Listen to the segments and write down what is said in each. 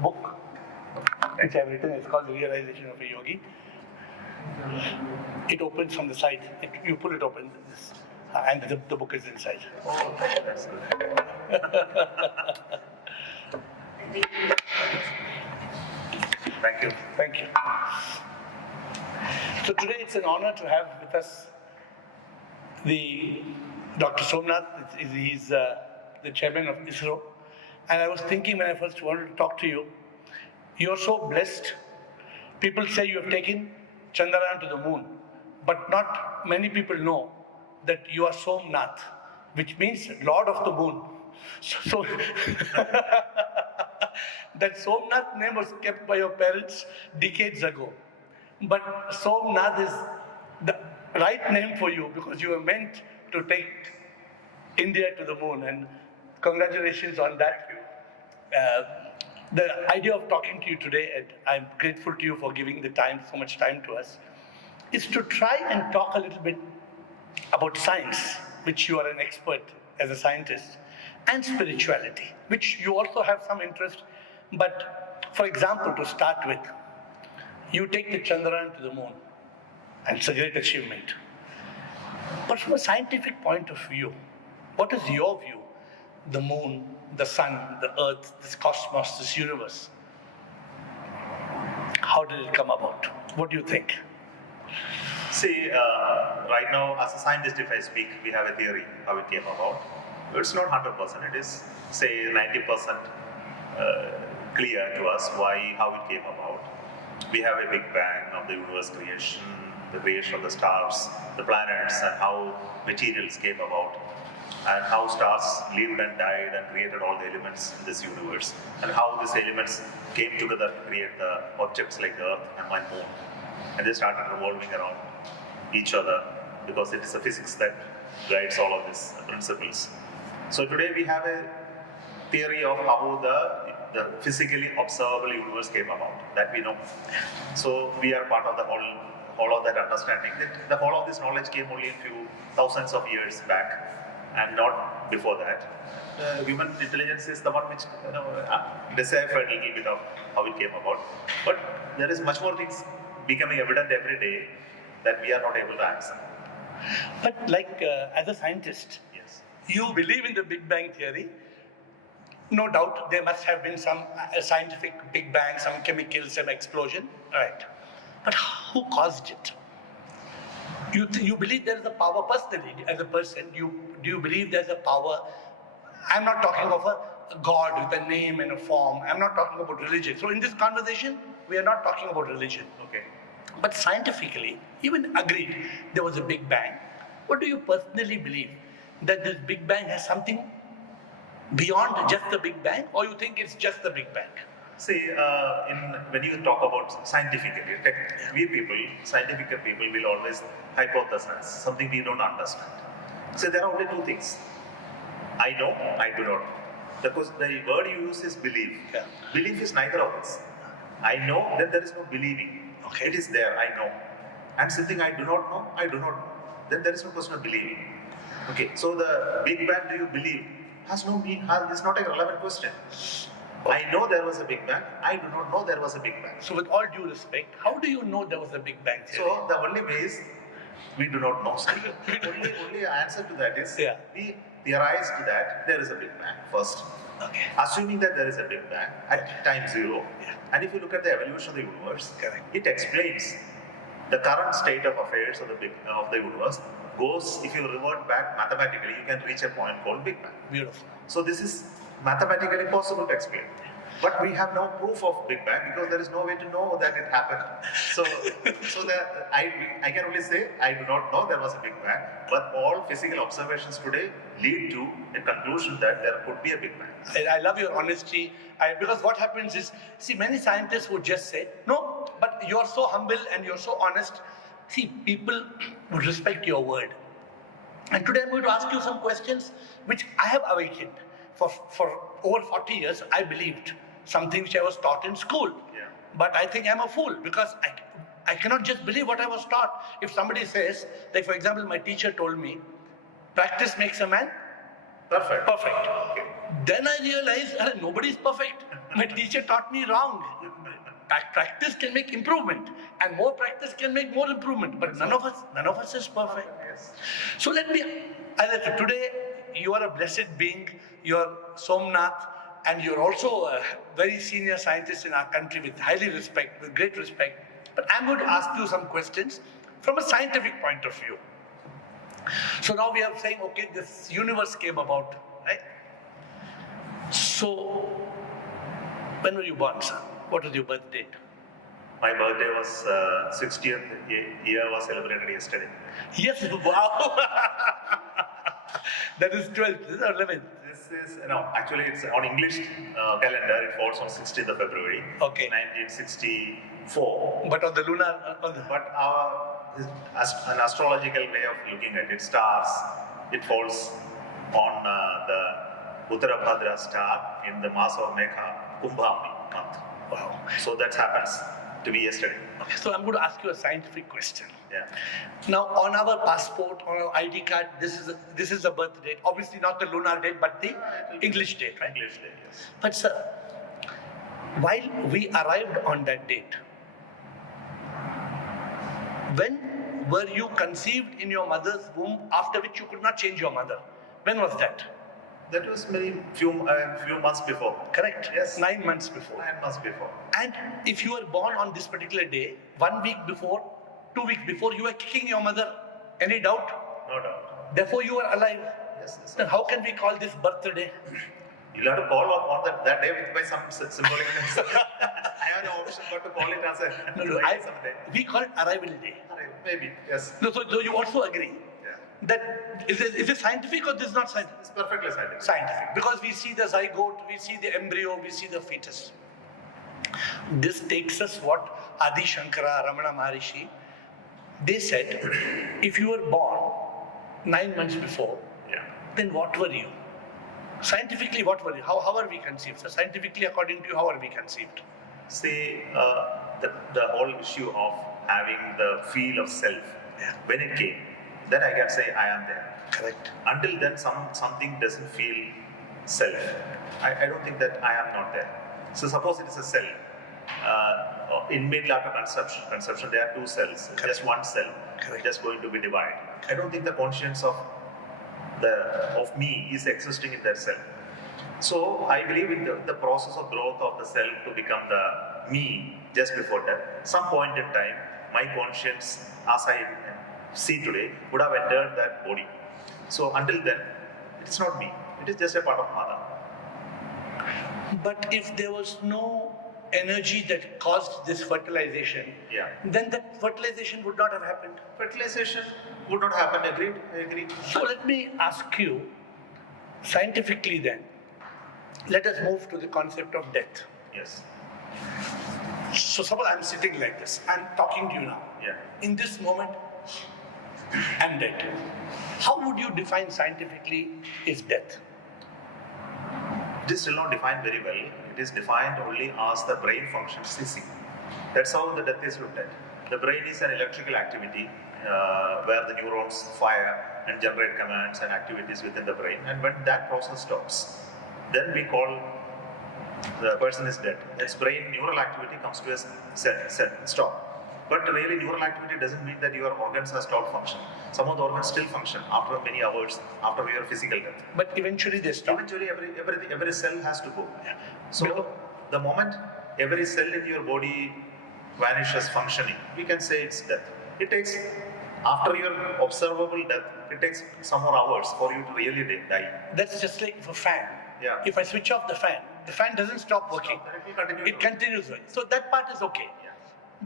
book which I've written. It's called The Realization of a Yogi. It opens from the side. You pull it open, and the book is inside. Oh, that's good. Thank you. Thank you. So today it's an honor to have with us the Dr. Somnath. He's the Chairman of ISRO. And I was thinking when I first wanted to talk to you, you're so blessed. People say you have taken Chandrayaan to the moon, but not many people know that you are Somnath, which means Lord of the Moon. So that Somnath name was kept by your parents decades ago. But Somnath is the right name for you because you were meant to take India to the moon, and congratulations on that. The idea of talking to you today, and I'm grateful to you for giving so much time to us, is to try and talk a little bit about science, which you are an expert as a scientist, and spirituality, which you also have some interest. But for example, to start with, you take the Chandrayaan to the moon, and it's a great achievement. But from a scientific point of view, what is your view? The moon, the sun, the earth, this cosmos, this universe. How did it come about? What do you think? See, right now, as a scientist, if I speak, we have a theory how it came about. It's not 100%. It is, say, 90% clear to us how it came about. We have a big bang of the universe creation, the creation of the stars, the planets, and how materials came about, and how stars lived and died and created all the elements in this universe, and how these elements came together to create the objects like the Earth and my moon. And they started revolving around each other because it is the physics that guides all of these principles. So today we have a theory of how the physically observable universe came about, that we know. So we are part of the whole of that understanding, that the whole of this knowledge came only a few thousands of years back, and not before that. Human intelligence is the one which deciphered a little bit of how it came about. But there is much more things becoming evident every day that we are not able to answer. But as a scientist, yes, you believe in the Big Bang theory. No doubt there must have been some scientific Big Bang, some chemical, some explosion, right? But who caused it? You believe there is a power personally, as a person, do you believe there's a power? I'm not talking of a God with a name and a form. I'm not talking about religion. So in this conversation, we are not talking about religion. okay. But scientifically, even agreed, there was a Big Bang. What do you personally believe? That this Big Bang has something beyond just the Big Bang, or you think it's just the Big Bang? See, when you talk about scientifically, scientific people will always hypothesize something we don't understand. So there are only two things. I know, I do not know. Because the word you use is belief. Yeah. Belief is neither of us. I know, then there is no believing. Okay. It is there, I know. And something I do not know, I do not know. Then there is no question of believing. Okay, so the Big Bang, do you believe, has no meaning, is not a relevant question. I know there was a Big Bang, I do not know there was a Big Bang. So with all due respect, how do you know there was a Big Bang theory? So the only way is, we do not know. only answer to that is, we theorized that there is a Big Bang first. Okay. Assuming that there is a Big Bang at time zero, and if you look at the evolution of the universe, it explains the current state of affairs of the universe. If you revert back mathematically, you can reach a point called Big Bang. Beautiful. So this is mathematically possible to explain. But we have no proof of Big Bang because there is no way to know that it happened. So I can only say I do not know there was a Big Bang, but all physical observations today lead to a conclusion that there could be a Big Bang. I love your honesty, because what happens is, see, many scientists would just say, no, but you're so humble and you're so honest. See, people would respect your word. And today I'm going to ask you some questions which I have awakened. For over 40 years, I believed something which I was taught in school. Yeah. But I think I'm a fool because I cannot just believe what I was taught. If somebody says, like for example, my teacher told me, practice makes a man perfect. Perfect. Okay. Then I realized nobody is perfect. My teacher taught me wrong. Practice can make improvement, and more practice can make more improvement. But none of us is perfect. Yes. So let me, today you are a blessed being. You are Somnath, and you're also a very senior scientist in our country with great respect. But I'm going to ask you some questions from a scientific point of view. So now we are saying, okay, this universe came about, right? So, when were you born, sir? What was your birth date? My birthday was 60th year was celebrated yesterday. Yes, wow. That is 12th, this is 11th. This is, no, actually it's on English calendar, it falls on 16th of February, Okay. 1964. But on the lunar, But an astrological way of looking at it, stars, it falls on the Uttarabhadra star in the Masa Megha Kumbhami month. wow. So that happens to be yesterday. Okay, so I'm going to ask you a scientific question. Yeah. Now, on our passport, on our ID card, this is the birth date. Obviously not the lunar date, but the English date, right? English day, yes. But sir, while we arrived on that date, when were you conceived in your mother's womb, after which you could not change your mother? When was that? That was few months before. Correct? Yes. 9 months before. 9 months before. And if you were born on this particular day, 1 week before, 2 weeks before, you were kicking your mother. Any doubt? No doubt. Therefore, you are alive. Yes, yes. Then how can we call this birthday? You'll have to call on that day by some symbolic names. I have no option but to call it as a someday. We call it arrival day. Maybe, yes. No, so you also agree Yeah. that is it scientific or this is not scientific? It's perfectly scientific. Scientific, because we see the zygote, we see the embryo, we see the fetus. This takes us what Adi Shankara, Ramana Maharishi, they said, if you were born 9 months before, Yeah. then what were you? Scientifically, what were you? How are we conceived? So scientifically, according to you, how are we conceived? See, the whole issue of having the feel of self, Yeah. when it came, then I can say I am there. Correct. Until then, something doesn't feel self. I don't think that I am not there. So suppose it is a cell. Immediately after conception, there are 2 cells. Correct. Just one cell, Correct. just going to be divided. I don't think the conscience of me is existing in that cell. So I believe in the process of growth of the cell to become the me just before that. Some point in time, my conscience, as I see today, would have entered that body. So until then, it's not me. It is just a part of mother. But if there was no energy that caused this fertilization, Yeah. then that fertilization would not have happened. Fertilization would not happen. Agreed? I agree. So let me ask you, scientifically then, let us move to the concept of death. Yes. So suppose I'm sitting like this, I'm talking to you now. Yeah. In this moment, I'm dead. How would you define scientifically is death? It is still not defined very well. It is defined only as the brain function ceasing. That's how the death is looked at. The brain is an electrical activity where the neurons fire and generate commands and activities within the brain. And when that process stops, then we call the person is dead. Its brain neural activity comes to a stop. But really, neural activity doesn't mean that your organs have stopped function. Some of the organs still function after many hours after your physical death. But eventually they stop. Eventually, every cell has to go. So, the moment every cell in your body vanishes functioning, we can say it's death. It takes, after your observable death, it takes some more hours for you to really die. That's just like a fan. Yeah. If I switch off the fan doesn't stop working. Then it will continue. It continues working. So that part is okay. Yeah.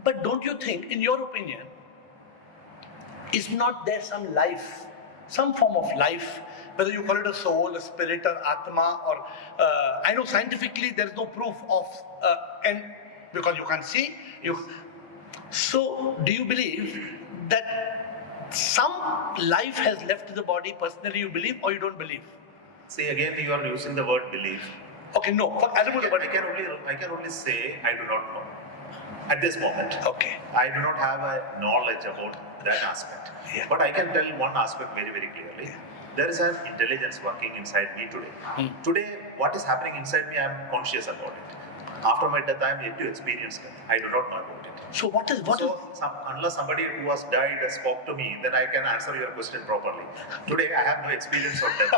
But don't you think, in your opinion, is not there some life, some form of life, whether you call it a soul, a spirit, or Atma, or I know scientifically there is no proof of because you can't see. So do you believe that some life has left the body? Personally, you believe or you don't believe? See, again, you are using the word belief. Okay, no. I I can only say I do not know. At this moment, Okay. I do not have a knowledge about that aspect. Yeah. But I can tell one aspect very, very clearly. There is an intelligence working inside me today. Today, what is happening inside me, I am conscious about it. After my death, I am yet to experience death. I do not know about it. So what is Unless somebody who has died spoke to me, then I can answer your question properly. Today, I have no experience of death.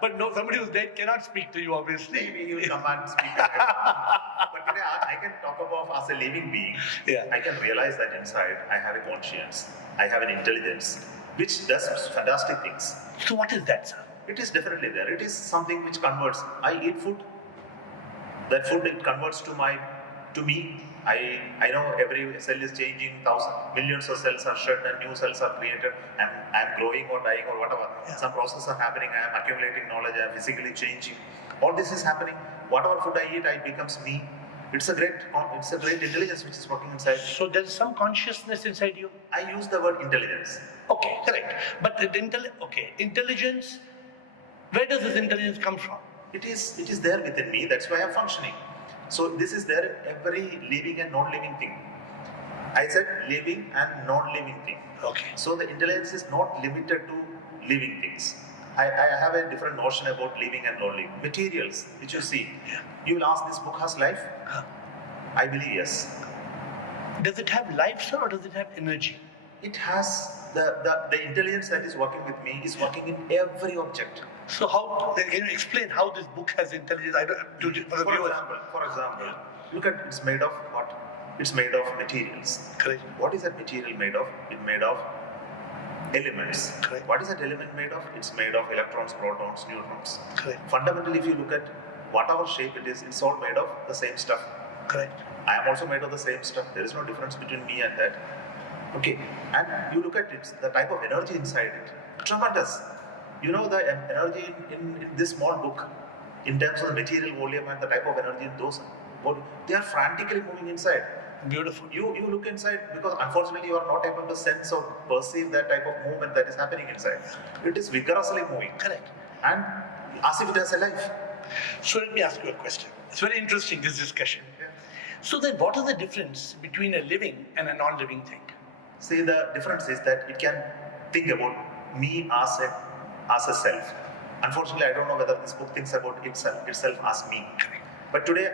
But no, somebody who's dead cannot speak to you, obviously. Maybe he will come and speak. But today, I can talk about as a living being. Yeah. I can realize that inside I have a conscience, I have an intelligence, which does fantastic things. So what is that, sir? It is definitely there. It is something which converts. I eat food. That food it converts to me. I know every cell is changing. Millions of cells are shed and new cells are created. I'm growing or dying or whatever. Yeah. Some processes are happening. I am accumulating knowledge. I am physically changing. All this is happening. Whatever food I eat, it becomes me. It's a great intelligence which is working inside me. So there is some consciousness inside you? I use the word intelligence. Okay, correct. But intelligence, where does this intelligence come from? It is there within me. That's why I'm functioning. So this is there in every living and non-living thing. I said living and non-living thing. Okay. So the intelligence is not limited to living things. I have a different notion about living and non-living. Materials, which you see. Yeah. You will ask, this book has life? Huh. I believe yes. Does it have life, sir, or does it have energy? It has the intelligence that is working with me is working in every object. So can you explain how this book has intelligence? For example, look at it's made of what? It's made of materials. Correct. What is that material made of? It's made of elements. Correct. What is that element made of? It's made of electrons, protons, neutrons. Correct. Fundamentally, if you look at whatever shape it is, it's all made of the same stuff. Correct. I am also made of the same stuff. There is no difference between me and that. Okay, and you look at it, the type of energy inside it, tremendous. You know the energy in this small book, in terms of the material volume and the type of energy in those, they are frantically moving inside. Beautiful. You look inside because unfortunately you are not able to sense or perceive that type of movement that is happening inside. It is vigorously moving. Correct. And as if it has a life. So let me ask you a question. It's very interesting, this discussion. Yeah. So then what is the difference between a living and a non-living thing? See, the difference is that it can think about me as a self. Unfortunately, I don't know whether this book thinks about itself as me. But today,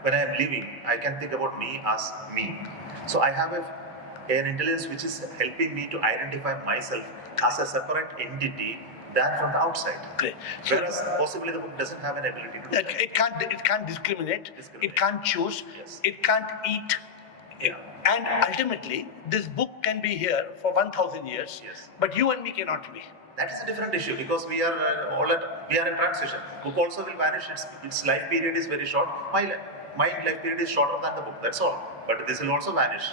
when I am living, I can think about me as me. So I have an intelligence which is helping me to identify myself as a separate entity than from the outside. Great. So Whereas possibly the book doesn't have an ability to do that. It can't discriminate. It can't choose. Yes. It can't eat. Yeah. And ultimately, this book can be here for 1,000 years, Yes. but you and me cannot be. That is a different issue because we are in transition. Book also will vanish. Its life period is very short. My life period is shorter than the book. That's all. But this will also vanish.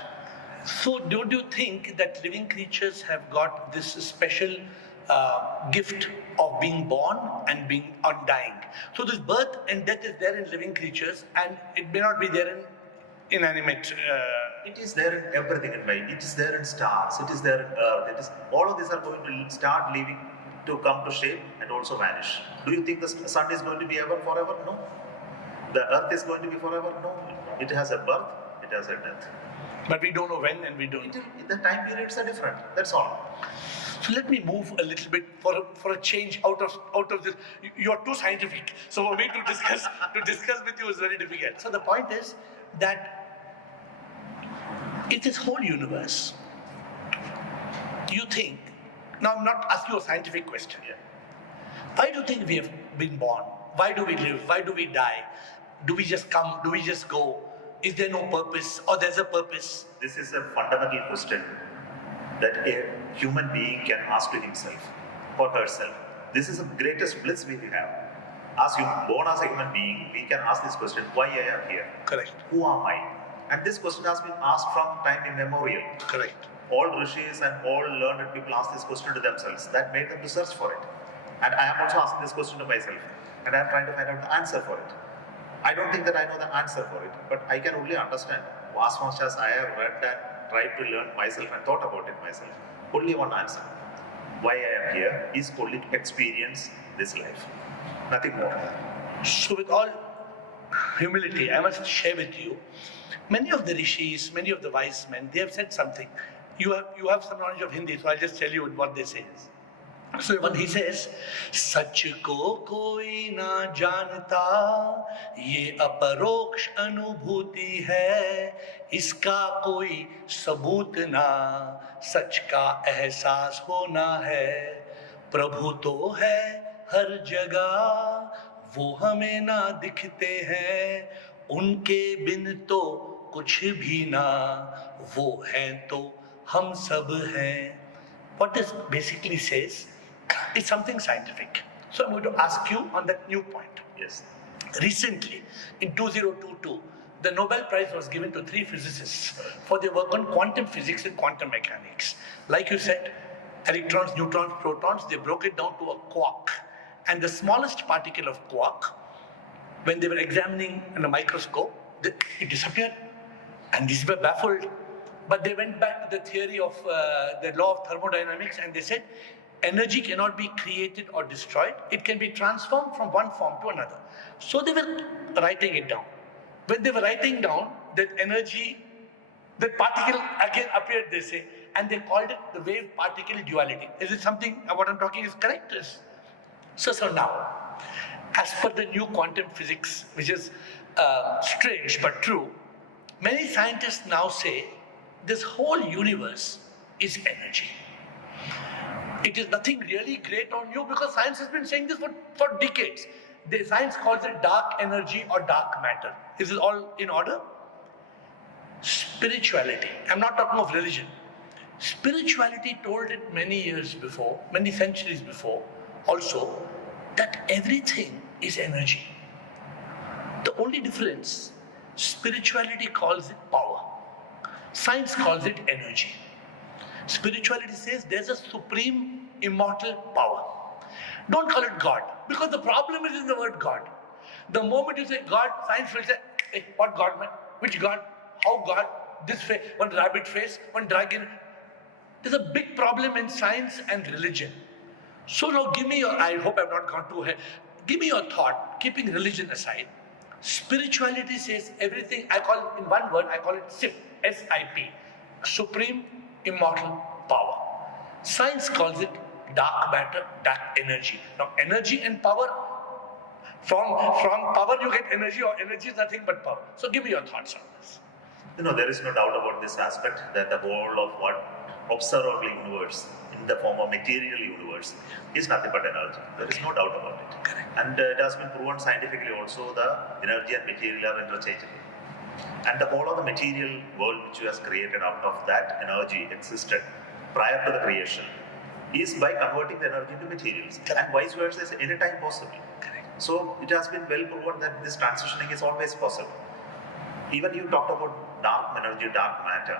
So don't you think that living creatures have got this special gift of being born and being undying? So this birth and death is there in living creatures, and it may not be there in inanimate. It is there in everything in life. It is there in stars. It is there in earth. All of these are going to start leaving to come to shape and also vanish. Do you think the sun is going to be ever forever? No. The earth is going to be forever? No. It has a birth. It has a death. But we don't know when, and we don't. The time periods are different. That's all. So let me move a little bit for a change out of this. You are too scientific, so for me to discuss with you is very difficult. So the point is that in this whole universe, you think, now I'm not asking you a scientific question. Yeah. Why do you think we have been born? Why do we live? Why do we die? Do we just come? Do we just go? Is there no purpose, or there's a purpose? This is a fundamental question that a human being can ask to himself or herself. This is the greatest bliss we have. As you born as a human being, we can ask this question: why I am here? Correct. Who am I? And this question has been asked from time immemorial. Correct. All rishis and all learned people ask this question to themselves. That made them to search for it. And I am also asking this question to myself. And I am trying to find out the answer for it. I don't think that I know the answer for it, but I can only understand as much as I have read and tried to learn myself and thought about it myself. Only one answer. Why I am here is only to experience this life. Nothing more. So with all humility, I must share with you, many of the rishis, many of the wise men, they have said something. You have some knowledge of Hindi, so I'll just tell you what they say. So when he says, सच को कोई ना जानता, ये अपरोक्ष अनुभूति है, इसका कोई सबूत ना, सच का एहसास होना है, प्रभु तो है हर जगह, वो हमें ना दिखते हैं, उनके बिन तो कुछ भी ना, वो हैं तो हम सब हैं. What this basically says is something scientific. So I'm going to ask you on that new point. Yes. Recently, in 2022, the Nobel Prize was given to 3 physicists for their work on quantum physics and quantum mechanics. Like you said, electrons, neutrons, protons, they broke it down to a quark. And the smallest particle of quark, when they were examining in a microscope, it disappeared. And these were baffled. But they went back to the theory of the law of thermodynamics, and they said energy cannot be created or destroyed. It can be transformed from one form to another. So they were writing it down. When they were writing down that energy, that particle again appeared, they say, and they called it the wave-particle duality. Is it something, what I'm talking is correct? So now, as per the new quantum physics, which is strange but true, many scientists now say this whole universe is energy. It is nothing really great on you, because science has been saying this for decades. Science calls it dark energy or dark matter. Is it all in order? Spirituality. I'm not talking of religion. Spirituality told it many years before, many centuries before, also, that everything is energy. The only difference, spirituality calls it power. Science calls it energy. Spirituality says there's a supreme immortal power. Don't call it God, because the problem is in the word God. The moment you say God, science will say, hey, what God, man? Which God? How God? This face, one rabbit face, one dragon. There's a big problem in science and religion. So now give me your, I hope I've not gone too ahead, give me your thought, keeping religion aside. Spirituality says everything, I call in one word, I call it SIP, S-I-P, Supreme Immortal Power. Science calls it dark matter, dark energy. Now energy and power, from power you get energy, or energy is nothing but power. So give me your thoughts on this. There is no doubt about this aspect, that the whole of what observable universe in the form of material universe is nothing but energy. There is no doubt about it. Correct. And it has been proven scientifically also, the energy and material are interchangeable. And the whole of the material world which was created out of that energy existed prior to the creation is by converting the energy into materials. Correct. And vice versa is any time possible. Correct. So it has been well proven that this transitioning is always possible. Even you talked about dark energy, dark matter.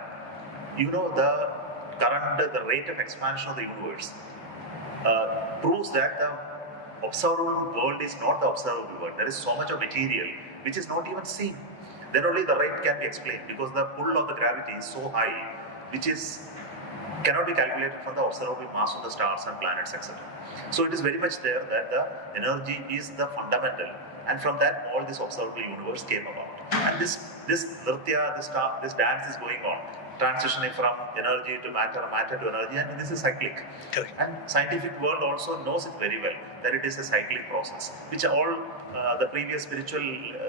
You know, the rate of expansion of the universe proves that the observable world is not the observable world. There is so much of material which is not even seen. Then only the rate can be explained, because the pull of the gravity is so high, which cannot be calculated from the observable mass of the stars and planets, etc. So it is very much there that the energy is the fundamental, and from that all this observable universe came about. And this nritya, this dance is going on, transitioning from energy to matter, matter to energy, and this is cyclic. Correct. And scientific world also knows it very well, that it is a cyclic process, which all the previous spiritual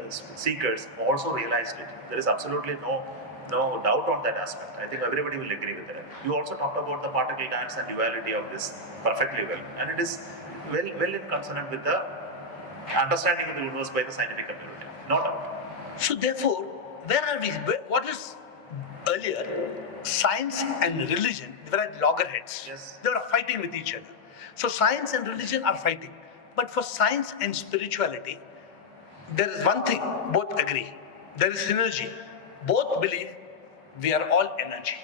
seekers also realized it. There is absolutely no doubt on that aspect. I think everybody will agree with that. You also talked about the particle dance and duality of this perfectly well, and it is well in consonant with the understanding of the universe by the scientific community. No doubt. So therefore, where are we? What is earlier? Science and religion, they were at loggerheads. Yes. They were fighting with each other. So science and religion are fighting. But for science and spirituality, there is one thing, both agree. There is synergy. Both believe we are all energy.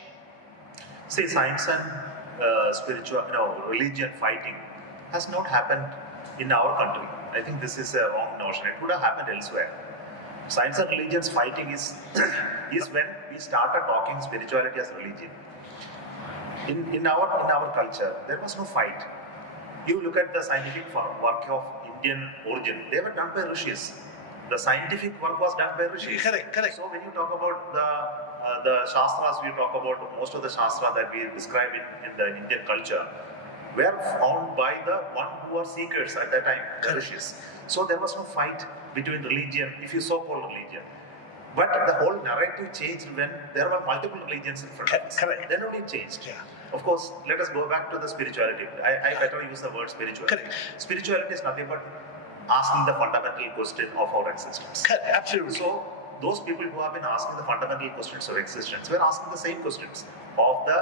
See, science and religion fighting has not happened in our country. I think this is a wrong notion. It would have happened elsewhere. Science and religion's fighting is when we started talking spirituality as religion. In our culture, there was no fight. You look at the scientific work of Indian origin, they were done by rishis. The scientific work was done by rishis. Correct. So when you talk about the shastras, we talk about most of the shastra that we describe in the Indian culture, were found by the one who are seekers at that time, the rishis. So there was no fight between religion, if you so-called religion. But the whole narrative changed when there were multiple religions in front of us. Correct. Then only it changed. Yeah. Of course, let us go back to the spirituality. I better use the word spirituality. Correct. Spirituality is nothing but asking the fundamental question of our existence. Correct. Absolutely. So, those people who have been asking the fundamental questions of existence were asking the same questions of the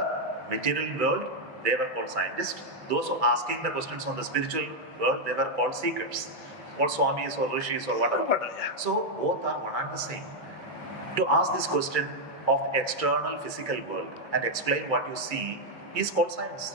material world. They were called scientists. Those who are asking the questions on the spiritual world, they were called seekers, or swamis, or rishis, or whatever. So, both are one and the same. To ask this question of the external physical world and explain what you see is called science.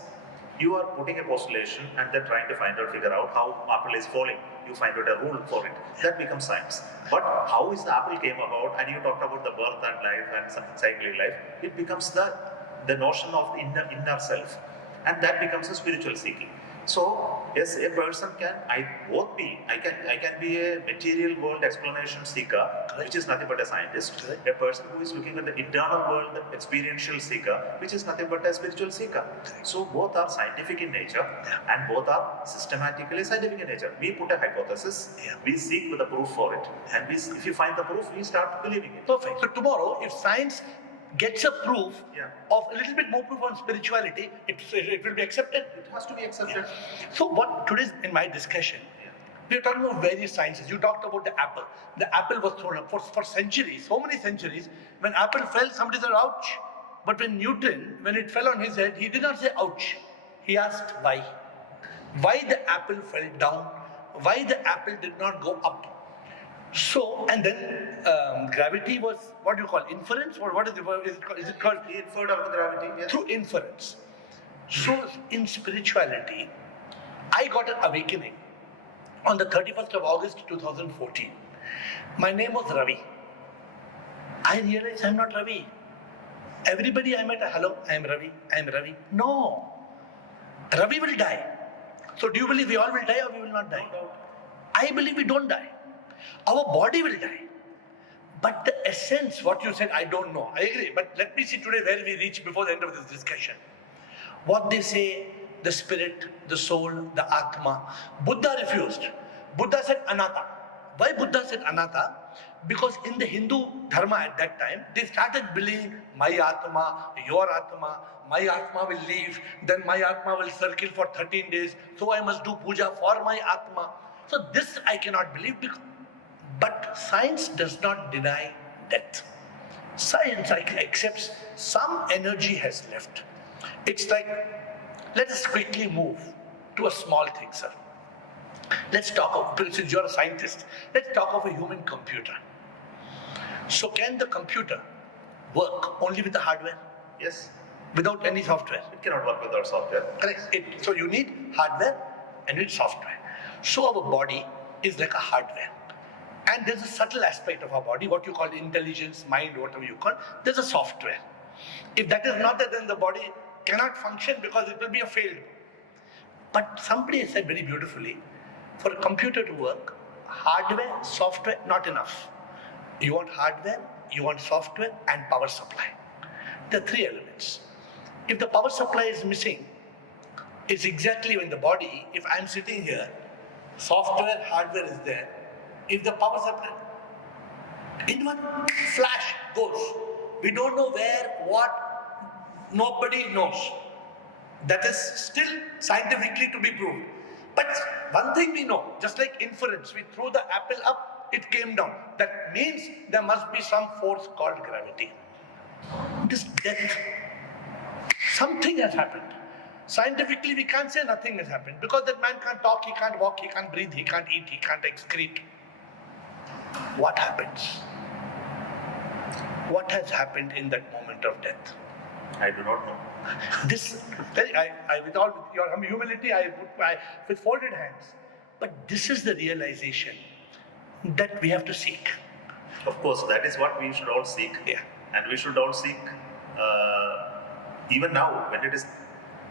You are putting a postulation and then trying to figure out how apple is falling. You find out a rule for it. That becomes science. But how is the apple came about, and you talked about the birth and life and cycling life, it becomes the notion of the inner self. And that becomes a spiritual seeking. So, yes, a person can, I can be a material world explanation seeker, which is nothing but a scientist. A person who is looking at the internal world, the experiential seeker, which is nothing but a spiritual seeker. So, both are scientific in nature, and both are systematically scientific in nature. We put a hypothesis, we seek with the proof for it, and if you find the proof, we start believing it. Perfect. So tomorrow, if science gets a proof of a little bit more proof on spirituality, it will be accepted. It has to be accepted. So what today's in my discussion, we are talking about various sciences. You talked about the apple. The apple was thrown up for centuries, so many centuries. When apple fell, somebody said, ouch. But when Newton, when it fell on his head, he did not say ouch. He asked why. Why the apple fell down? Why the apple did not go up? So, and then gravity was, what do you call, inference? Or what is it called? He inferred of the gravity, yes. Through inference. So, in spirituality, I got an awakening on the 31st of August 2014. My name was Ravi. I realized I'm not Ravi. Everybody I met, hello, I am Ravi, I am Ravi. No. Ravi will die. So, do you believe we all will die or we will not die? No. I believe we don't die. Our body will die. But the essence, what you said, I don't know. I agree. But let me see today where we reach before the end of this discussion. What they say, the spirit, the soul, the Atma. Buddha refused. Buddha said Anatta. Why Buddha said Anatta? Because in the Hindu dharma at that time, they started believing my Atma, your Atma, my Atma will leave, then my Atma will circle for 13 days, so I must do puja for my Atma. So this I cannot believe, but science does not deny death. Science accepts some energy has left. It's like, let us quickly move to a small thing, sir. Let's talk of, since you're a scientist, let's talk of a human computer. So can the computer work only with the hardware? Yes. Without any software? It cannot work without software. Correct. So you need hardware and you need software. So our body is like a hardware. And there's a subtle aspect of our body, what you call intelligence, mind, whatever you call, there's a software. If that is not there, then the body cannot function because it will be a failed. But somebody said very beautifully, for a computer to work, hardware, software, not enough. You want hardware, you want software, and power supply. There are three elements. If the power supply is missing, it's exactly when the body, if I'm sitting here, software, hardware is there. If the power supply, in one flash goes. We don't know where, what, nobody knows. That is still scientifically to be proved. But one thing we know, just like inference, we threw the apple up, it came down. That means there must be some force called gravity. This death, something has happened. Scientifically, we can't say nothing has happened because that man can't talk, he can't walk, he can't breathe, he can't eat, he can't excrete. What happens? What has happened in that moment of death? I do not know. This, with all your humility, with folded hands. But this is the realization that we have to seek. Of course, that is what we should all seek. Yeah. And we should all seek, even now, when it is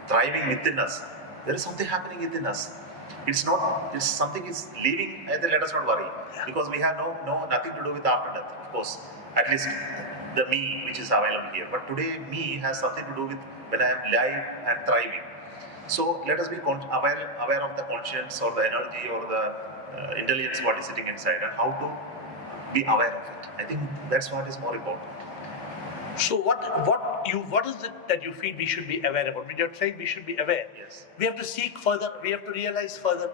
thriving within us, there is something happening within us. It's something is leaving, let us not worry. Yeah. Because we have nothing to do with after death, of course. At least the me which is available here. But today, me has something to do with when I am alive and thriving. So let us be aware of the conscience or the energy or the intelligence what is sitting inside and how to be aware of it. I think that's what is more important. So what is it that you feel we should be aware about? When you're saying we should be aware, Yes. we have to seek further, we have to realize further.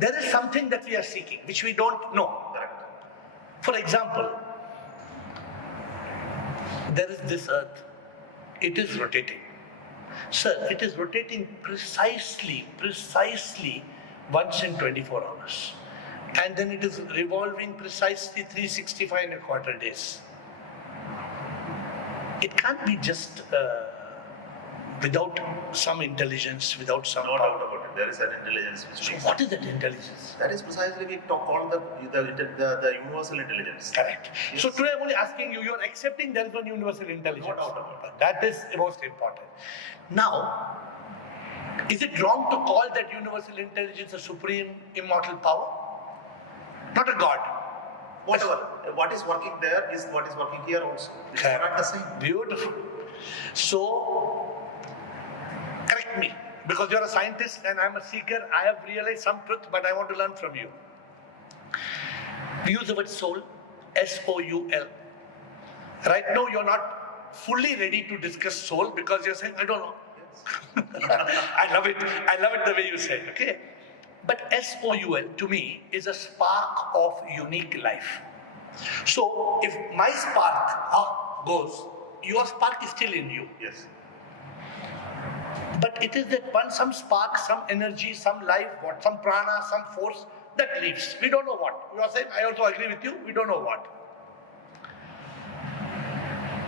There is something that we are seeking, which we don't know. Correct. For example, there is this earth. It is rotating. Sir, it is rotating precisely once in 24 hours. And then it is revolving precisely 365 and a quarter days. It can't be just without some intelligence, without some No power. doubt about it. There is an intelligence which So makes what is that intelligence? that is precisely we call the universal intelligence. Correct. Yes. So today I'm only asking you, you're accepting there is one universal intelligence. No doubt about it. That is most important. Now, is it wrong to call that universal intelligence a supreme immortal power? Not a god. Whatever. What is working there is what is working here also. It's not the same. Beautiful. So, correct me, because you're a scientist and I'm a seeker. I have realized some truth, but I want to learn from you. We use the word soul, S-O-U-L. Right now, you're not fully ready to discuss soul because you're saying, I don't know. I love it. I love it the way you say it, okay? But S-O-U-L to me is a spark of unique life. So if my spark goes, your spark is still in you. Yes. But it is that one, some spark, some energy, some life, some prana, some force that leaves. We don't know what. You are saying, I also agree with you, we don't know what.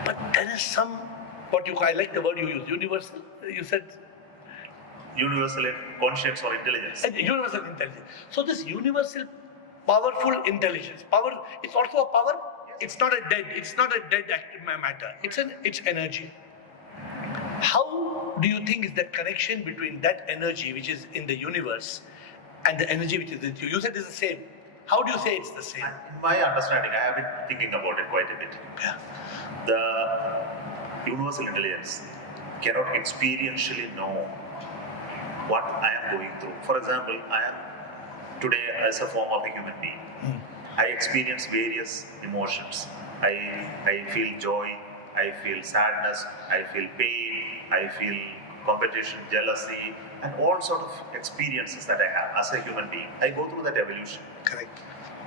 But there is some, I like the word you use, universal. You said Universal conscience or intelligence. universal intelligence. So this universal powerful intelligence, power, it's also a power. It's not a dead matter. It's energy. How do you think is that connection between that energy which is in the universe and the energy which is in you? You said it's the same. How do you say it's the same? In my understanding, I have been thinking about it quite a bit. Yeah. The universal intelligence cannot experientially know what I am going through. For example, I am today as a form of a human being. I experience various emotions. I feel joy, I feel sadness, I feel pain, I feel competition, jealousy, and all sort of experiences that I have as a human being. I go through that evolution. Correct.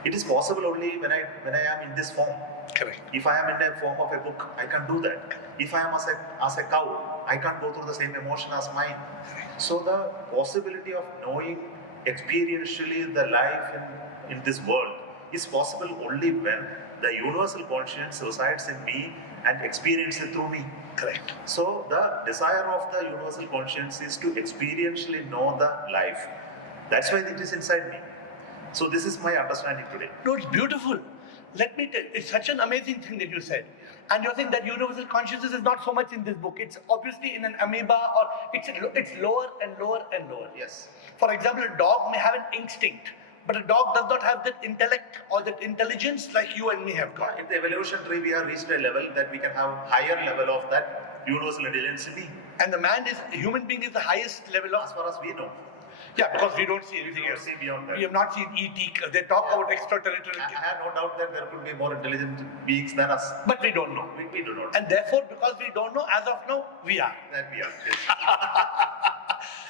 It is possible only when I am in this form. Correct. If I am in the form of a book, I can do that. If I am as a cow, I can't go through the same emotion as mine. So the possibility of knowing experientially the life in this world is possible only when the universal conscience resides in me and experiences it through me. Correct. So the desire of the universal conscience is to experientially know the life. That's why it is inside me. So this is my understanding today. No, it's beautiful. Let me tell you, it's such an amazing thing that you said. And you're saying that universal consciousness is not so much in this book. It's obviously in an amoeba or it's lower and lower and lower. Yes. For example, a dog may have an instinct, but a dog does not have that intellect or that intelligence like you and me have got. In the evolution tree, we have reached a level that we can have higher level of that universal intelligence in me. And the human being is the highest level As of. far as we know. Yeah, because we don't see anything We don't else. see beyond that. We have not seen ET. They talk about extraterrestrial, I have no doubt that there could be more intelligent beings than us. but we don't know. We do not. And therefore, because we don't know, as of now, we are. That we are. Yes.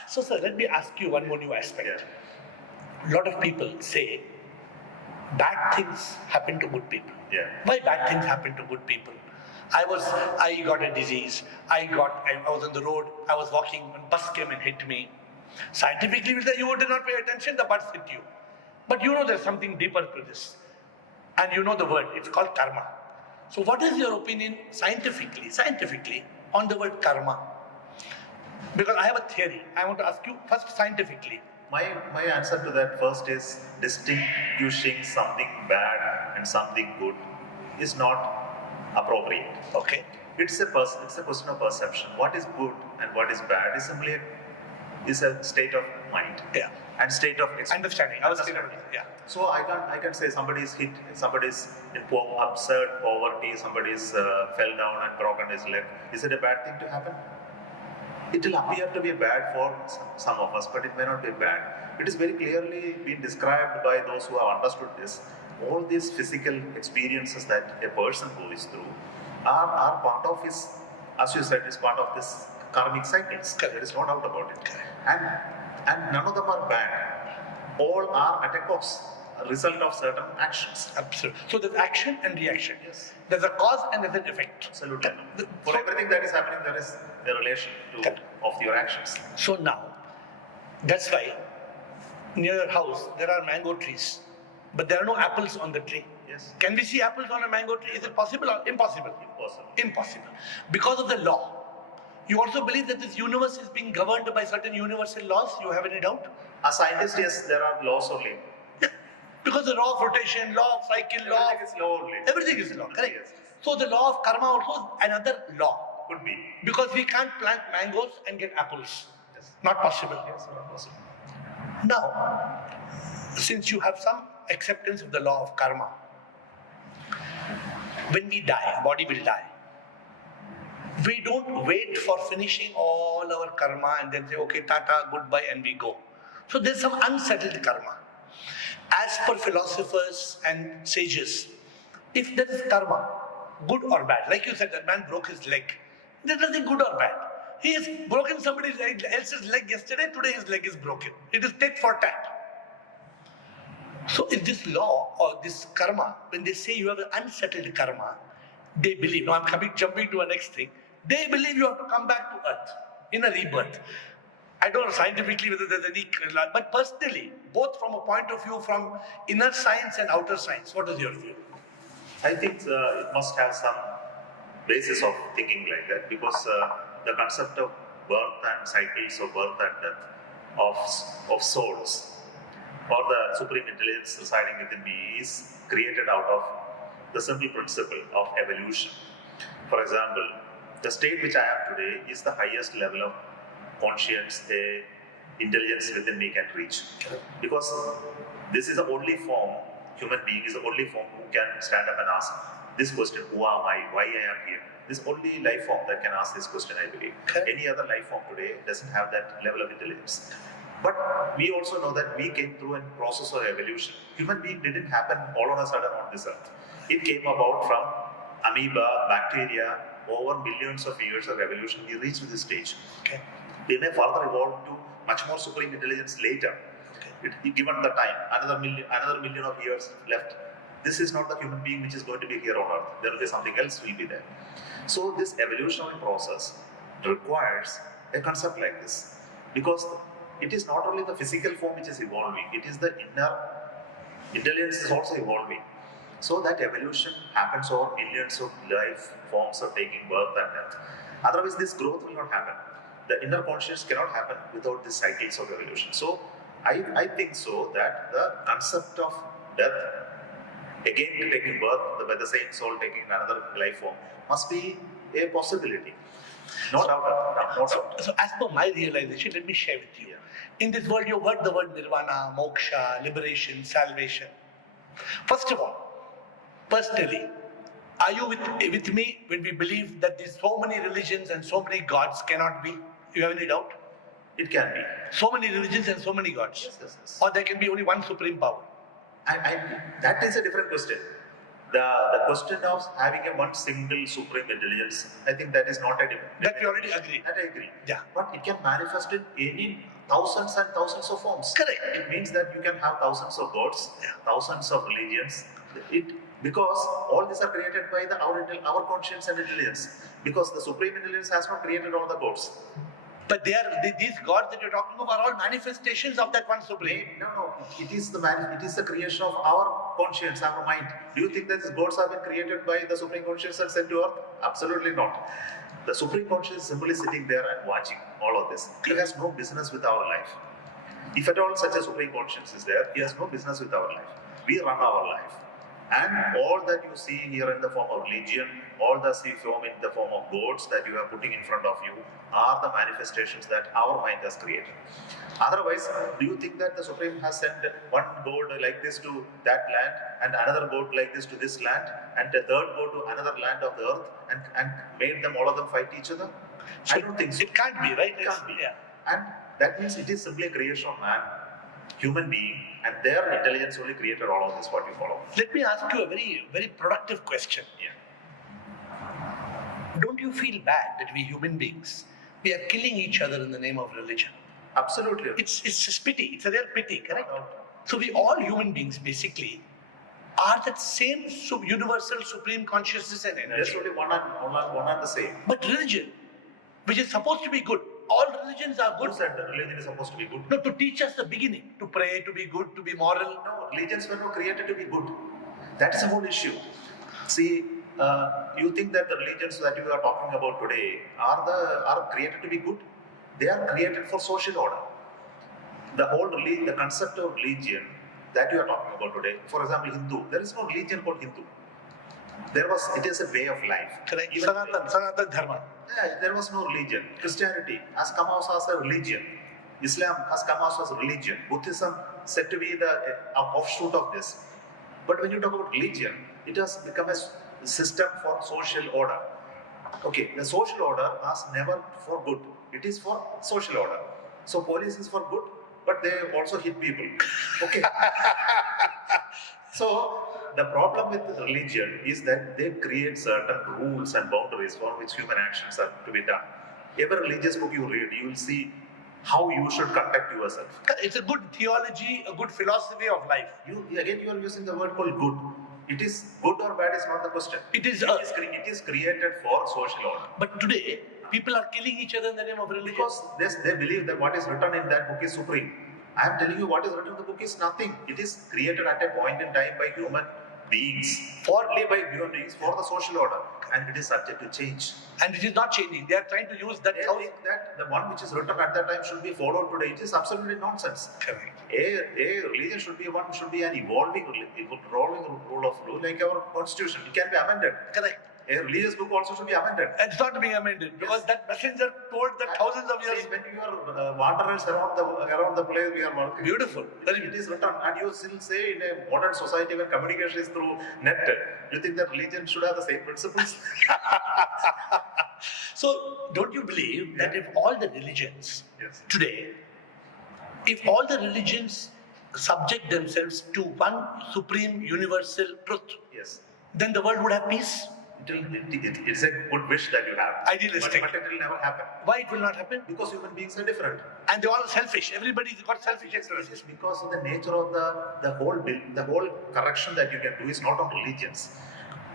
So, sir, let me ask you one more new aspect. Yeah. A lot of people say bad things happen to good people. Yeah. Why bad things happen to good people? I got a disease. I was on the road. I was walking. One bus came and hit me. Scientifically, we say you did not pay attention. The bus hit you. But you know there's something deeper to this, and you know the word. It's called karma. So, what is your opinion scientifically on the word karma? Because I have a theory. I want to ask you first scientifically. My answer to that first is distinguishing something bad and something good is not appropriate. Okay. It's a question of perception. What is good and what is bad is simply a state of mind. Yeah. And state of Understanding. Yeah. So I can say somebody is hit, somebody is in absurd poverty, somebody is fell down and broken his leg. Is it a bad thing to happen? It will appear to be bad for some of us, but it may not be bad. It is very clearly been described by those who have understood this. All these physical experiences that a person goes through are part of his, as you said, is part of this karmic cycles. Correct. There is no doubt about it. Correct. And none of them are bad. All are at a cost, a result of certain actions. Absolutely. So there's action and reaction. Yes. There's a cause and there's an effect. Absolutely. The- For so- everything that is happening, there is a relation to of your actions. So now, that's why near your house there are mango trees, but there are no apples on the tree. Yes. Can we see apples on a mango tree? Is it possible or impossible? Impossible. Impossible. Because of the law. You also believe that this universe is being governed by certain universal laws? You have any doubt? As scientists, yes, there are laws only. Yeah. Because the law of rotation, law of cycle, law Everything is law only. everything is law, correct? Yes. So the law of karma also is another law. Could be. Because we can't plant mangoes and get apples. Yes. Not possible. Yes, not possible. Now, since you have some acceptance of the law of karma, when we die, body will die. We don't wait for finishing all our karma and then say, okay, tata, goodbye, and we go. So there's some unsettled karma. As per philosophers and sages, if there is karma, good or bad, like you said, that man broke his leg. There's nothing good or bad. He has broken somebody else's leg yesterday, today his leg is broken. It is tit for tat. So in this law or this karma, when they say you have an unsettled karma, they believe, now I'm jumping to a next thing, they believe you have to come back to earth in a rebirth. I don't know scientifically whether there's any, but personally, both from a point of view from inner science and outer science, what is your view? I think it must have some basis of thinking like that, because the concept of birth and cycles of birth and death of souls or the supreme intelligence residing within me is created out of the simple principle of evolution. For example, the state which I am today is the highest level of conscience, intelligence within me can reach. Because this is the only form, human being is the only form who can stand up and ask this question, who am I, why I am here? This only life form that can ask this question, I believe. Okay. Any other life form today doesn't have that level of intelligence. But we also know that we came through a process of evolution. Human being didn't happen all on a sudden on this earth. It came about from amoeba, bacteria, over millions of years of evolution, we reached this stage. Okay. We may further evolve to much more supreme intelligence later. Okay. Given the time, another million of years left. This is not the human being which is going to be here on earth. There will be something else will be there. So this evolutionary process requires a concept like this, because it is not only the physical form which is evolving, it is the inner intelligence is also evolving. So that evolution happens over millions of life forms of taking birth and death. Otherwise, this growth will not happen. The inner consciousness cannot happen without the cycles of evolution. So I think so that the concept of death, again taking birth by the same soul taking another life form, must be a possibility. No doubt. So as per my realization, let me share with you. In this world, you've heard the word nirvana, moksha, liberation, salvation. First of all, personally, are you with me when we believe that there's so many religions and so many gods cannot be? You have any doubt? It can be. So many religions and so many gods. Yes. Or there can be only one supreme power. That is a different question. The question of having a one single supreme intelligence, I think that is not a debate. That we already agree. That I agree. Yeah. But it can manifest in any thousands and thousands of forms. Correct. It means that you can have thousands of gods, Yeah. thousands of religions. Because all these are created by our conscience and intelligence. Because the supreme intelligence has not created all the gods. But these gods that you're talking of are all manifestations of that one supreme. No. It is the creation of our conscience, our mind. Do you think that these gods have been created by the supreme conscience and sent to earth? Absolutely not. The supreme conscience is simply sitting there and watching all of this. He has no business with our life. If at all such a supreme conscience is there, he has no business with our life. We run our life. And all that you see here in the form of religion, all that you form in the form of gods that you are putting in front of you are the manifestations that our mind has created. Otherwise, do you think that the Supreme has sent one god like this to that land and another god like this to this land and a third god to another land of the earth and made them all of them fight each other? I don't think so. It can't be, right? It can't be. Yeah. And that means it is simply a creation of man, human being, and their intelligence only created all of this, what you follow. Let me ask you a very, very productive question. Yeah. Don't you feel bad that we human beings, we are killing each other in the name of religion? Absolutely. It's just pity. It's a real pity, correct? No. So we all human beings basically are that same universal supreme consciousness and There's energy. only one and the same. But religion, which is supposed to be good, all religions are Who good. said that religion is supposed to be good? No, to teach us the beginning, to pray, to be good, to be moral. No, religions were not created to be good. That is the whole issue. See, you think that the religions that you are talking about today are created to be good? They are created for social order. The concept of religion that you are talking about today, for example, Hindu, there is no religion called Hindu. It is a way of life. Correct. Even Sanatan Dharma. there was no religion. Christianity has come out as a religion. Islam has come out as a religion. Buddhism said to be the offshoot of this. But when you talk about religion, it has become a system for social order. Okay, the social order is never for good. It is for social order. So police is for good, but they also hit people. Okay. So the problem with religion is that they create certain rules and boundaries for which human actions are to be done. Every religious book you read, you will see how you should conduct yourself. It's a good theology, a good philosophy of life. You are using the word called good. It is good or bad is not the question. It is created for social order. But today, people are killing each other in the name of religion. Because they believe that what is written in that book is supreme. I am telling you, what is written in the book is nothing. It is created at a point in time by human beings, only by human beings for the social order, and it is subject to change. And it is not changing. They are trying to use that. They think that the one which is written at that time should be followed today. It is absolutely nonsense. Correct. A religion should be an evolving rule of law, like our constitution. It can be amended. Correct. A religious book also should be amended. It's not being amended because that messenger told that thousands of years. When you are wanderers around the place we are working. Beautiful. Very It is written, and you still say in a modern society where communication is through net, you think that religion should have the same principles? So, don't you believe that if all the religions Yes. today, if all the religions subject themselves to one supreme universal truth, Yes. then the world would have peace? It's a good wish that you have. Idealistic. But it will never happen. Why it will not happen? Because human beings are different. And they're all selfish. Everybody's got selfish It interests. is because of the nature of the whole correction that you can do is not on religions.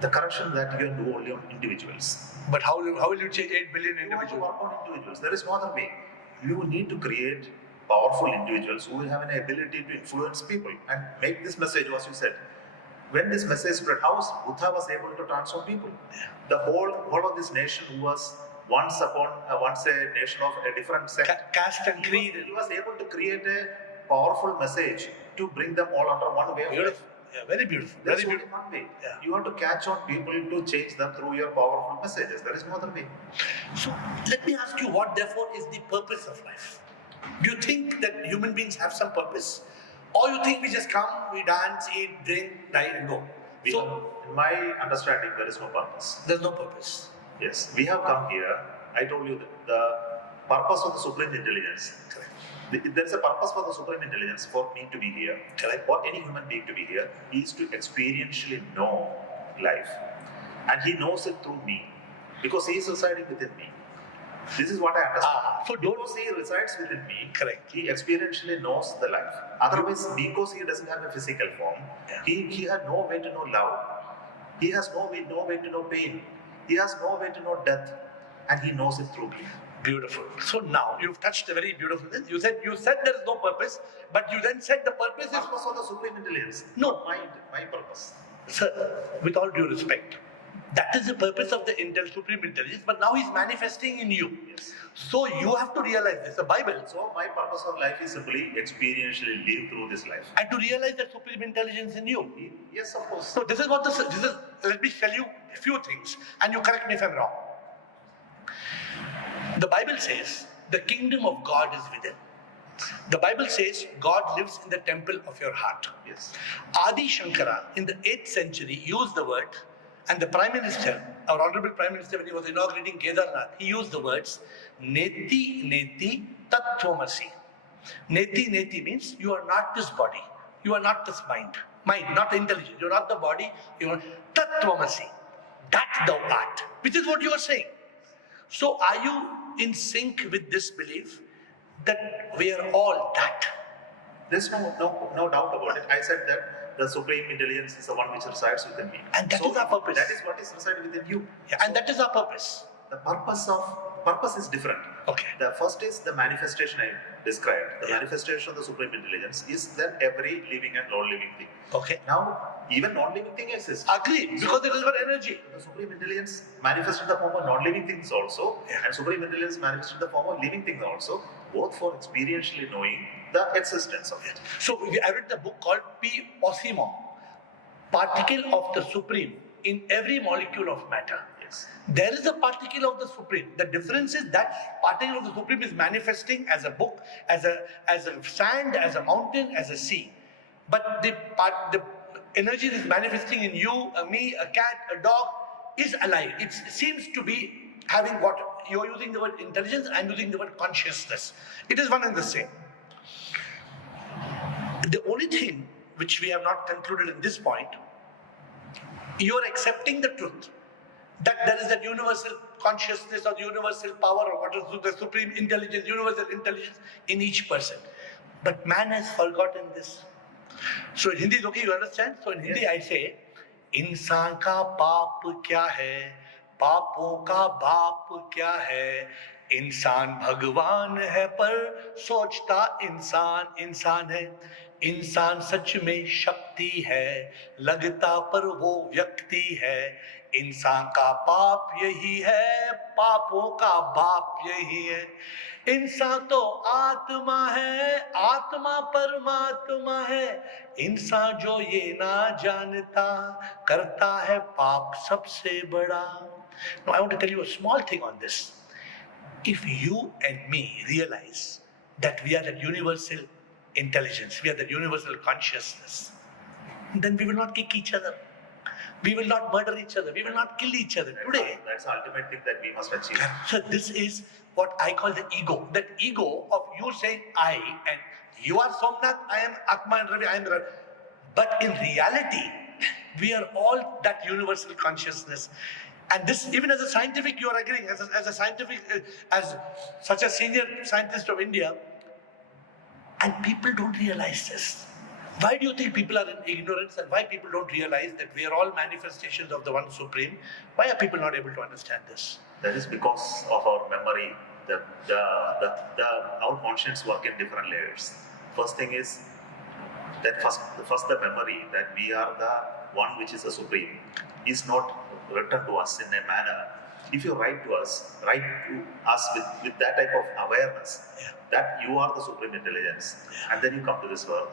The correction that you can do only on individuals. But how will you change 8 billion You want to individuals? work on individuals. There is no other way. You need to create powerful individuals who will have an ability to influence people and make this message, as you said. When this message spread, how Buddha was able to transform people? The whole of this nation who was once a nation of a different sect. Caste and creed. He was able to create a powerful message to bring them all under one way of life. Beautiful. Yeah, very beautiful. There Very is only beautiful. one way. Yeah. You have to catch on people to change them through your powerful messages. There is no other way. So let me ask you, what therefore is the purpose of life? Do you think that human beings have some purpose? Or you think we just come, we dance, eat, drink, die and go? In my understanding, there is no purpose. There's no purpose. Yes, we have come here. I told you that the purpose of the supreme intelligence. Correct. There is a purpose for the supreme intelligence for me to be here. Correct. For any human being to be here is to experientially know life, and he knows it through me because he is residing within me. This is what I understand. So don't Because he resides within me, Correct. he experientially knows the life. Otherwise, because he doesn't have a physical form, Yeah. he had no way to know love. He has no way to know pain. He has no way to know death, and he knows it through me. Beautiful. So now you've touched a very beautiful thing. You said there is no purpose, but you then said the purpose is. Purpose of the supreme intelligence. No. Not my purpose. Sir, with all due respect, that is the purpose of the supreme intelligence, but now he's manifesting in you. Yes. So you have to realize this. The Bible. So my purpose of life is simply experientially live through this life. And to realize that supreme intelligence in you. Yes, of course. So this is what let me tell you a few things, and you correct me if I'm wrong. The Bible says the kingdom of God is within. The Bible says God lives in the temple of your heart. Yes. Adi Shankara in the 8th century used the word, and the Prime Minister our Honorable Prime Minister, when he was inaugurating Kedarnath, he used the words Neti Neti Tattvamasi. Neti Neti means you are not this body, you are not this mind, not the intelligence, you are not the body, you are Tattvamasi. That thou art, which is what you are saying. So are you in sync with this belief that we are all that? There's no doubt about it. I said that the supreme intelligence is the one which resides within me. And that is our purpose. That is what is residing within you. Yeah, and that is our purpose. The purpose is different. Okay. The first is the manifestation I described. The Yeah. manifestation of the supreme intelligence is that every living and non-living thing. Okay. Now, even non-living thing exists. Agreed, because it is about energy. The supreme intelligence manifests in the form of non-living things also, Yeah. and supreme intelligence manifests in the form of living things also, both for experientially knowing the existence of it. So I read the book called P. Osimo, Particle of the Supreme in Every Molecule of Matter. Yes. There is a particle of the Supreme. The difference is that particle of the Supreme is manifesting as a book, as a sand, as a mountain, as a sea. But the energy that is manifesting in you, me, a cat, a dog is alive. It seems to be having what you're using the word intelligence, I'm using the word consciousness. It is one and the same. The only thing which we have not concluded in this point, you are accepting the truth that there is that universal consciousness or the universal power or what is the supreme intelligence, universal intelligence in each person. But man has forgotten this. So in Hindi, okay, you understand? So in Hindi, Yes. I say, इंसान का पाप क्या है, पापों का बाप क्या है, इंसान भगवान है पर सोचता इंसान इंसान है, इंसान सच में शक्ति है, लगता पर वो व्यक्ति है, इंसान का पाप यही है, पापों का बाप यही है, इंसान तो आत्मा है, आत्मा परमात्मा है, इंसान जो ये ना जानता करता है पाप सबसे बड़ा. Now I want to tell you a small thing on this. If you and me realize that we are that universal intelligence, we are that universal consciousness, then we will not kick each other. We will not murder each other. We will not kill each other. Today, That's the ultimate thing that we must achieve. so this is what I call the ego. That ego of you saying I and you are Somnath, I am Atman and Ravi, I am Ravi. But in reality, we are all that universal consciousness. And this, even as a scientific, you are agreeing, as a scientific, as such a senior scientist of India, and people don't realize this. Why do you think people are in ignorance and why people don't realize that we are all manifestations of the one supreme? Why are people not able to understand this? That is because of our memory. Our conscience work in different layers. First thing is that the memory that we are the one which is the supreme is not written to us in a manner. If you write to us with that type of awareness that you are the supreme intelligence, and then you come to this world,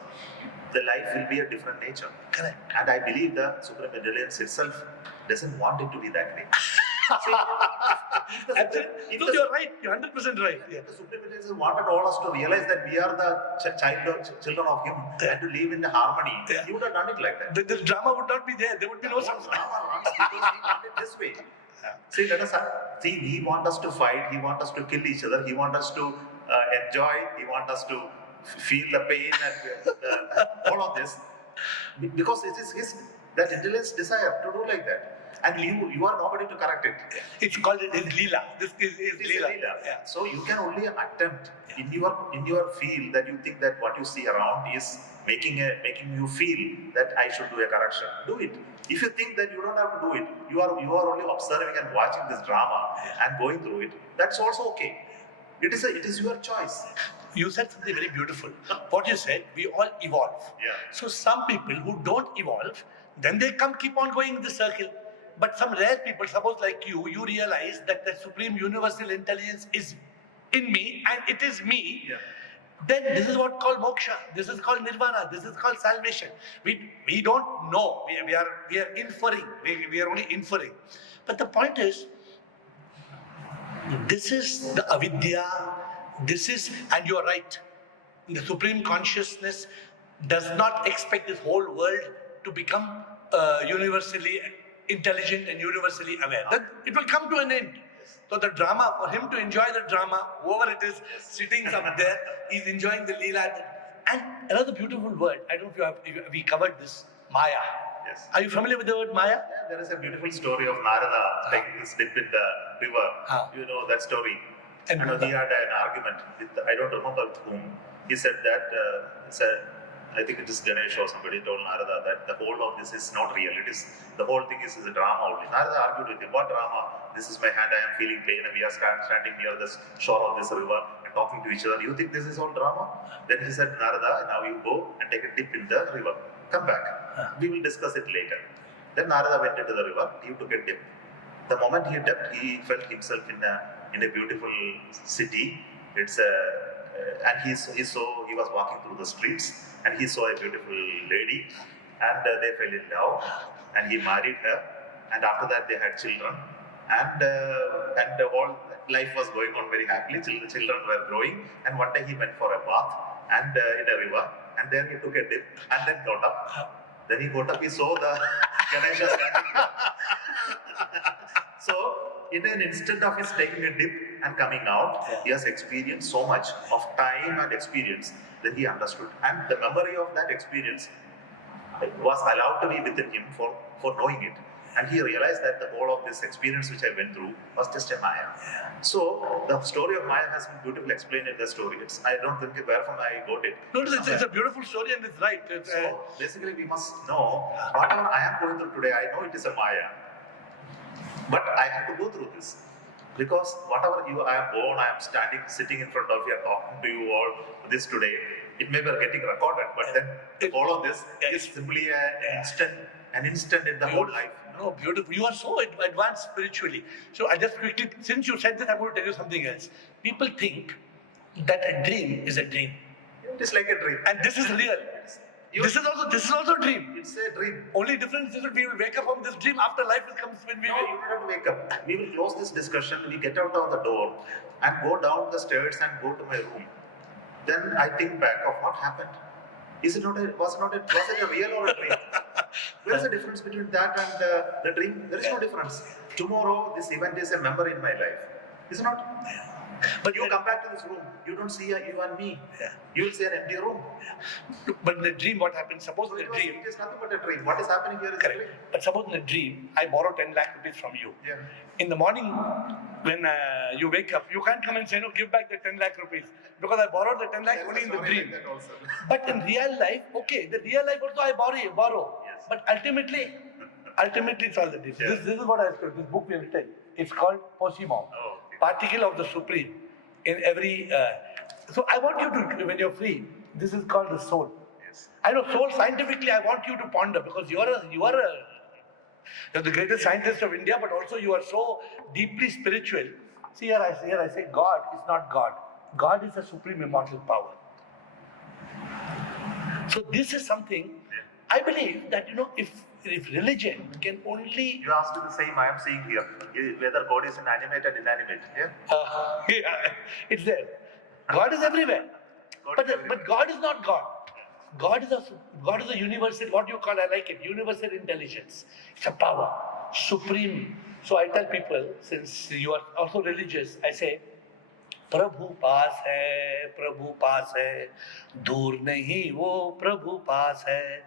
the life will be a different nature. Correct. And I believe the supreme intelligence itself doesn't want it to be that way. You're right. You're 100% right. Yeah. The supreme intelligence wanted all us to realize that we are the children of him and to live in harmony. Yeah. He would have done it like that. The drama would not be there. There would be no Drama runs because he wanted this way. See, he wants us to fight, he wants us to kill each other, he wants us to enjoy, he wants us to feel the pain and all of this. Because it is that intelligence desire to do like that. And you are nobody to correct it. It's called Leela. This is Leela. Yeah. So you can only attempt in your feel that you think that what you see around is making you feel that I should do a correction. Do it. If you think that you don't have to do it, you are only observing and watching this drama and going through it. That's also okay. It is your choice. You said something very beautiful. What you said, we all evolve. Yeah. So some people who don't evolve, then they keep on going in the circle. But some rare people, suppose like you realize that the supreme universal intelligence is in me and it is me. Yeah. Then this is what called moksha. This is called nirvana. This is called salvation. We don't know. We are inferring. We are only inferring. But the point is, this is the avidya. This is, and you are right. The supreme consciousness does not expect this whole world to become universally intelligent and universally aware. That it will come to an end. So the drama, for him to enjoy the drama, whoever it is sitting up there, he's enjoying the Leela. And another beautiful word, I don't know if we covered this, Maya. Yes. Are you familiar with the word Maya? Yeah, there is a beautiful story of Narada taking his dip in the river. You know that story. And he had an argument with, I don't remember with whom. He said that, I think it is Ganesh or somebody told Narada that the whole of this is not real. The whole thing is a drama only. Narada argued with him, what drama? This is my hand, I am feeling pain, and we are standing near the shore of this river and talking to each other. You think this is all drama? Then he said, Narada, now you go and take a dip in the river. Come back. We will discuss it later. Then Narada went into the river. He took a dip. The moment he dipped, he felt himself in a beautiful city. And he was walking through the streets and he saw a beautiful lady and they fell in love and he married her and after that they had children and all life was going on very happily. Children were growing and one day he went for a bath and in a river and then he took a dip and then got up. Then he got up, he saw the Ganesha standing there. So, in an instant of his taking a dip and coming out, he has experienced so much of time and experience that he understood. And the memory of that experience was allowed to be within him for knowing it. And he realized that the whole of this experience which I went through was just a Maya. So, the story of Maya has been beautifully explained in the story. I don't think where from I got it. No, it's a beautiful story and it's right. So, basically we must know, whatever I am going through today, I know it is a Maya. But I have to go through this. Because whatever I am born, I am sitting in front of you and talking to you all this today, it may be getting recorded, but then all of this is simply an instant in the whole life. No, beautiful. You are so advanced spiritually. So I just quickly, since you said that, I'm going to tell you something else. People think that a dream is a dream. It is like a dream. And this is real. This is also a dream. It's a dream. Only difference is that we will wake up from this dream after life comes when we No, you don't have to wake up. We will close this discussion, we get out of the door and go down the stairs and go to my room. Then I think back of what happened. Was it a real or a dream? There is a difference between that and the dream. There is no difference. Tomorrow, this event is a memory in my life. Is it not? But you come back to this room, you don't see you and me. You will see an empty room. But in the dream, what happens? Suppose in the dream. It is nothing but a dream. What is happening here is correct. A dream. But suppose in a dream, I borrow 10 lakh rupees from you. Yeah. In the morning, when you wake up, you can't come and say, no, give back the 10 lakh rupees. Because I borrowed the 10 lakh only in the dream. Like but in real life, okay, the real life also I borrow. Yes. But ultimately it's all the dream. Yeah. This is what I said. This book we have written. It's called Posimon. Oh, okay. Particle of the Supreme. In every, so I want you to, when you're free, this is called the soul. Yes. I know soul scientifically I want you to ponder because you're the greatest scientist of India, but also you are so deeply spiritual. See here I say God is not God. God is a supreme immortal power. So this is something I believe that if religion can only You asked me the same I am seeing here. Whether God is animate and inanimate. Yeah? yeah, it's there. God is everywhere. But God is not God. God is a universal, what you call, I like it, universal intelligence. It's a power, supreme. So I tell people, since you are also religious, I say, प्रभु पास है, दूर नहीं वो प्रभु पास है,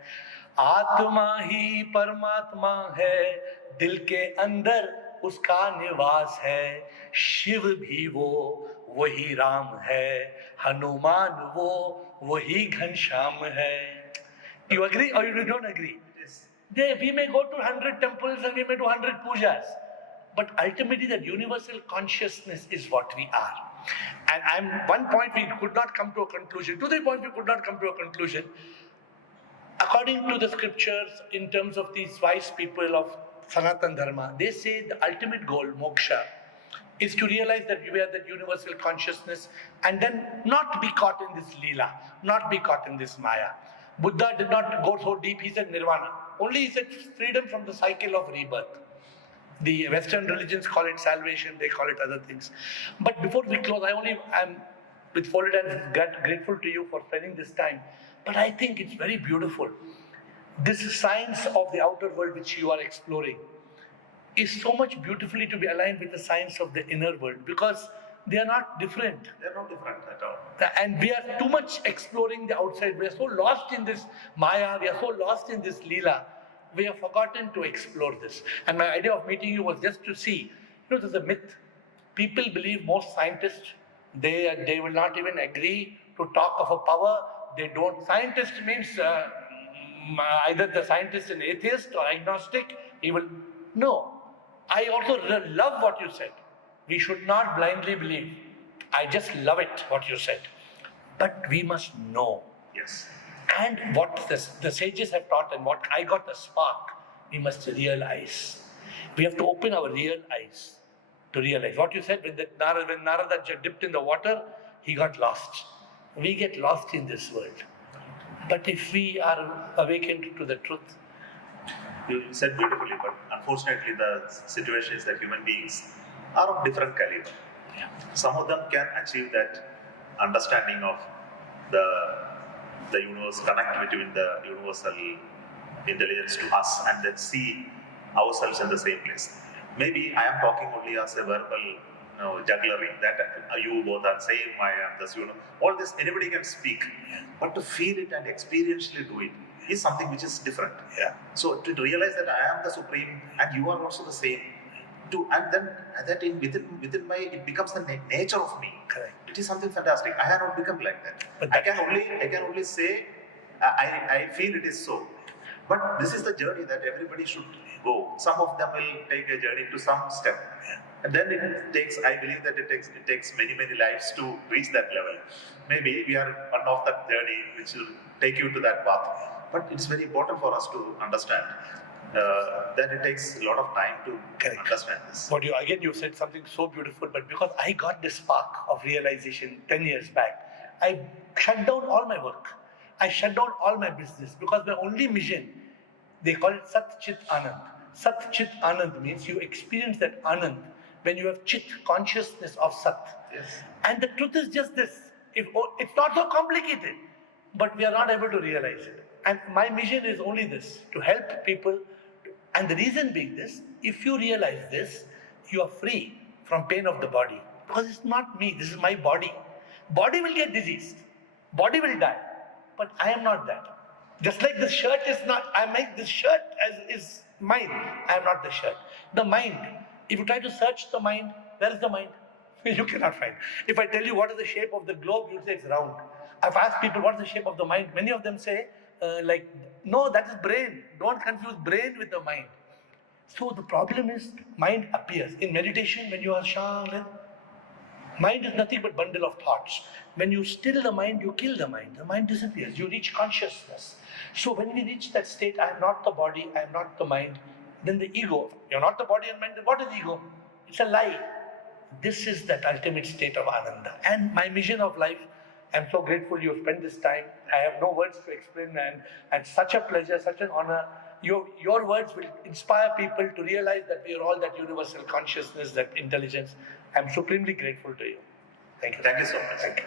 आत्मा ही परमात्मा है, दिल के अंदर उसका निवास है, शिव भी वो वही राम है, हनुमान वो वही घनश्याम है. You agree or you don't agree? Yes. We may go to 100 temples and we may do 100 pujas, but ultimately that universal consciousness is what we are. And one point we could not come to a conclusion. 2-3 points we could not come to a conclusion. According to the scriptures, in terms of these wise people of Sanatan Dharma, they say the ultimate goal, moksha, is to realize that we are that universal consciousness and then not be caught in this leela, not be caught in this maya. Buddha did not go so deep, he said nirvana. Only he said freedom from the cycle of rebirth. The Western religions call it salvation, they call it other things. But before we close, I'm with folded hands grateful to you for spending this time. But I think it's very beautiful. This science of the outer world which you are exploring, is so much beautifully to be aligned with the science of the inner world, because they are not different. They are not different at all. And we are too much exploring the outside. We are so lost in this Maya, we are so lost in this Leela, we have forgotten to explore this. And my idea of meeting you was just to see, there's a myth. People believe, most scientists, they will not even agree to talk of a power. They don't. Scientist means either the scientist is an atheist or agnostic. He will. No. I also love what you said. We should not blindly believe. I just love it, what you said. But we must know. Yes. And what the sages have taught, and what I got the spark, we must realize. We have to open our real eyes to realize. What you said, when Narada dipped in the water, he got lost. We get lost in this world. But if we are awakened to the truth. You said beautifully, but unfortunately the situation is that human beings are of different caliber. Yeah. Some of them can achieve that understanding of the universe, connect between the universal intelligence to us, and then see ourselves in the same place. Maybe I am talking only as a verbal jugglery, that you both are same, I am this, all this, anybody can speak, but to feel it and experientially do it is something which is different. Yeah. So to realize that I am the supreme and you are also the same, and then that within my, it becomes the nature of me. Correct. It is something fantastic. I have not become like that. But I can only say I feel it is so. But this is the journey that everybody should go. Some of them will take a journey to some step, and then it takes. I believe that it takes many lives to reach that level. Maybe we are one of that journey which will take you to that path. But it's very important for us to understand that it takes a lot of time to understand this. But you said something so beautiful, but because I got this spark of realization 10 years back, I shut down all my work. I shut down all my business, because my only mission, they call it Sat Chit Anand. Sat Chit Anand means you experience that Anand when you have Chit, consciousness of Sat. Yes. And the truth is just this. It's not so complicated, but we are not able to realize it. And my mission is only this, to help people. And the reason being this, if you realize this, you are free from pain of the body. Because it's not me, this is my body. Body will get diseased. Body will die. But I am not that. Just like this shirt is not, I make this shirt as is mine. I am not the shirt. The mind, if you try to search the mind, where is the mind? You cannot find. If I tell you what is the shape of the globe, you'll say it's round. I've asked people what is the shape of the mind. Many of them say, no, that is brain. Don't confuse brain with the mind. So the problem is, mind appears. In meditation, when you are shan't, mind is nothing but bundle of thoughts. When you still the mind, you kill the mind. The mind disappears. You reach consciousness. So when we reach that state, I am not the body, I am not the mind, then the ego, you're not the body and mind, then what is ego? It's a lie. This is that ultimate state of Ananda. And my mission of life, I'm so grateful you have spent this time. I have no words to explain, and such a pleasure, such an honor. Your words will inspire people to realize that we are all that universal consciousness, that intelligence. I'm supremely grateful to you. Thank you. Thank you so much. Thank you.